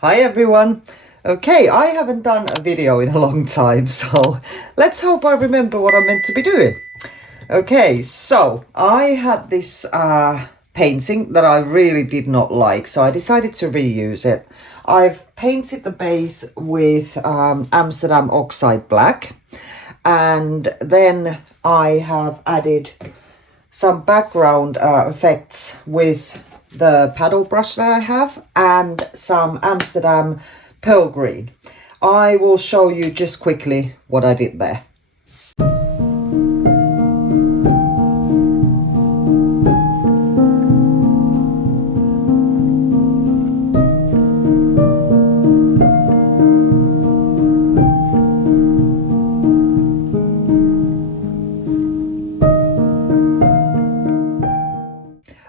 Hi everyone. Okay, I haven't done a video in a long time, so let's hope I remember what I'm meant to be doing. Okay, so I had this painting that I really did not like, so I decided to reuse it. I've painted the base with Amsterdam Oxide Black, and then I have added some background effects with the paddle brush that I have and some Amsterdam Pearl Green. I will show you just quickly what I did there.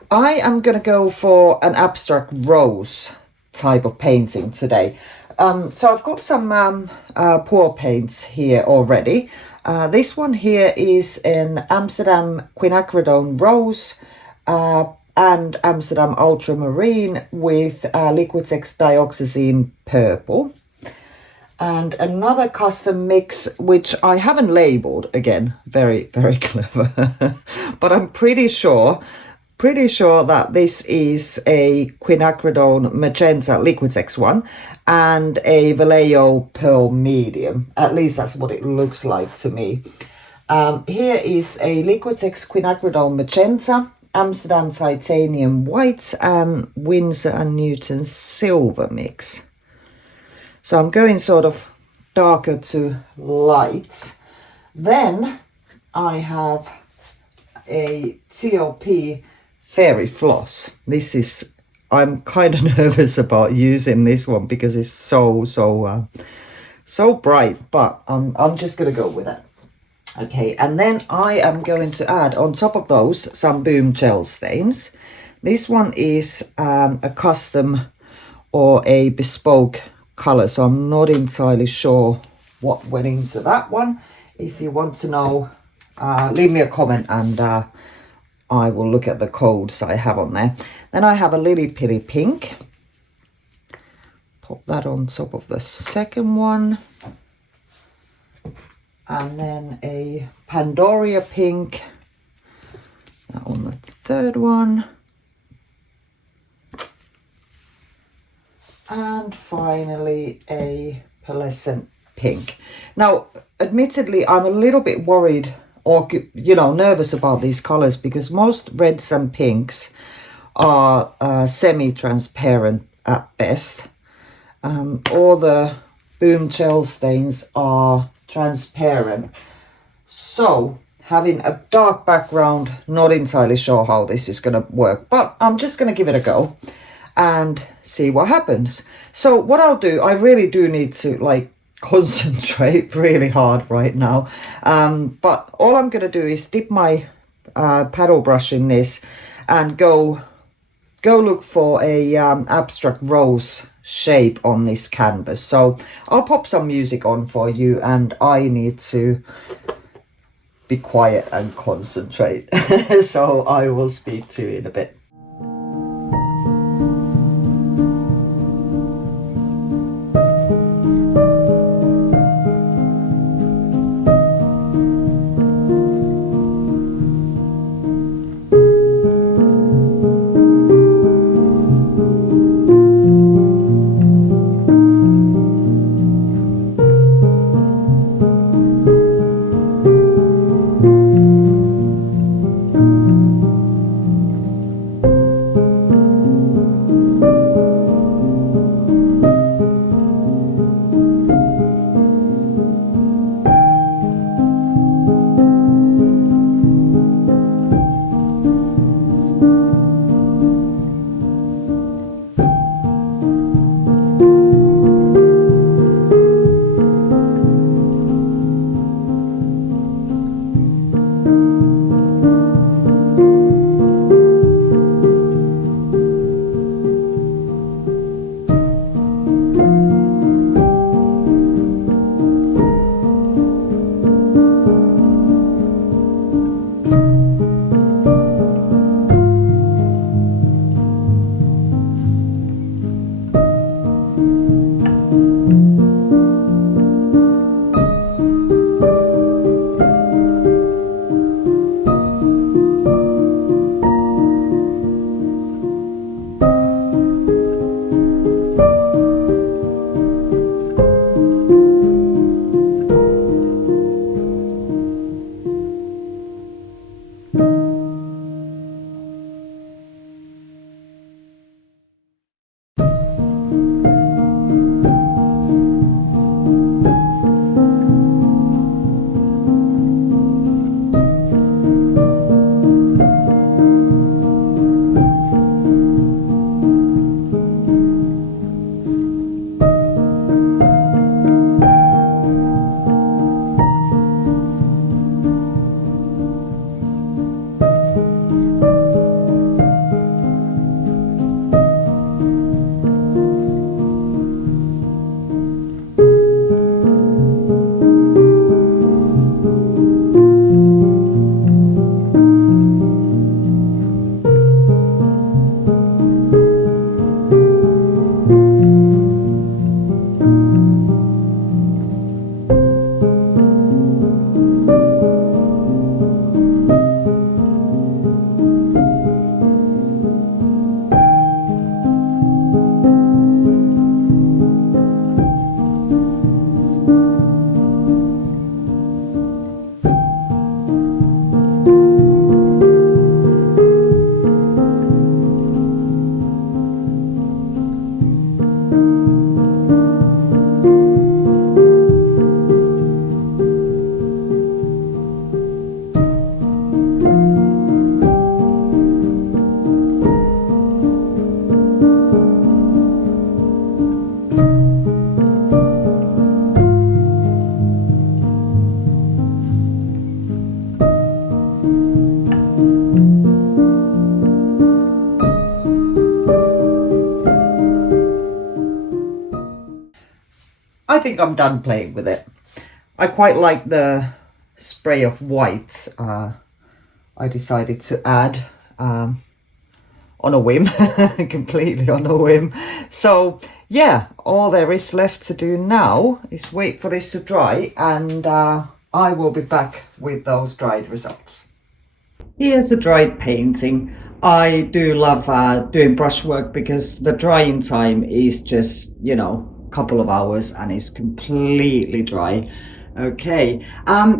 I am going to go for an abstract rose type of painting today. So I've got some pour paints here already. This one here is an Amsterdam quinacridone rose and Amsterdam ultramarine with Liquitex dioxazine purple. And another custom mix, which I haven't labeled, again, very, very clever, but I'm pretty sure that this is a quinacridone magenta Liquitex one and a Vallejo pearl medium. At least that's what it looks like to me. Here is a Liquitex quinacridone magenta, Amsterdam titanium white, and Winsor and Newton silver mix. So I'm going sort of darker to light. Then I have a TLP fairy floss. I'm kind of nervous about using this one because it's so bright, but I'm just gonna go with it. Okay, and then I am going to add on top of those some boom gel stains. This one is a custom or a bespoke color, so I'm not entirely sure what went into that one. If you want to know, leave me a comment and I will look at the codes I have on there. Then I have a Lily Pilly pink. Pop that on top of the second one. And then a Pandoria pink. That on the third one. And finally a pearlescent pink. Now, admittedly, I'm a little bit worried or, nervous about these colors because most reds and pinks are semi-transparent at best. All the boom gel stains are transparent. So having a dark background, not entirely sure how this is going to work, but I'm just going to give it a go and see what happens. So what I'll do, I really do need to concentrate really hard right now. But all I'm going to do is dip my paddle brush in this and go look for a abstract rose shape on this canvas. So I'll pop some music on for you and I need to be quiet and concentrate. So I will speak to you in a bit. think I'm done playing with it. I quite like the spray of white I decided to add on a whim, completely on a whim. So yeah, all there is left to do now is wait for this to dry, and I will be back with those dried results. Here's the dried painting. I do love doing brushwork because the drying time is just, you know, a couple of hours and it's completely dry. Okay,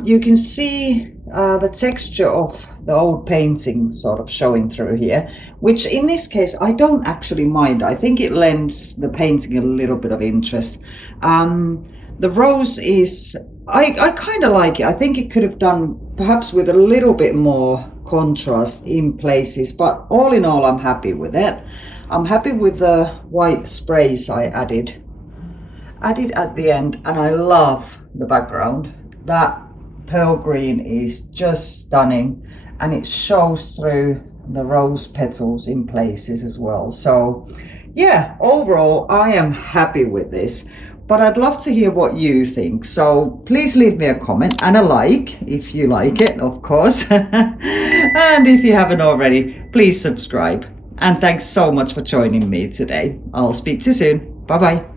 you can see the texture of the old painting sort of showing through here, which in this case I don't actually mind. I think it lends the painting a little bit of interest. The rose is, I kind of like it. I think it could have done perhaps with a little bit more contrast in places, but all in all I'm happy with it. I'm happy with the white sprays I added at the end, and I love the background. That pearl green is just stunning, and it shows through the rose petals in places as well. So yeah, overall I am happy with this, but I'd love to hear what you think. So please leave me a comment and a like if you like it, of course. And if you haven't already, please subscribe. And thanks so much for joining me today. I'll speak to you soon. Bye bye.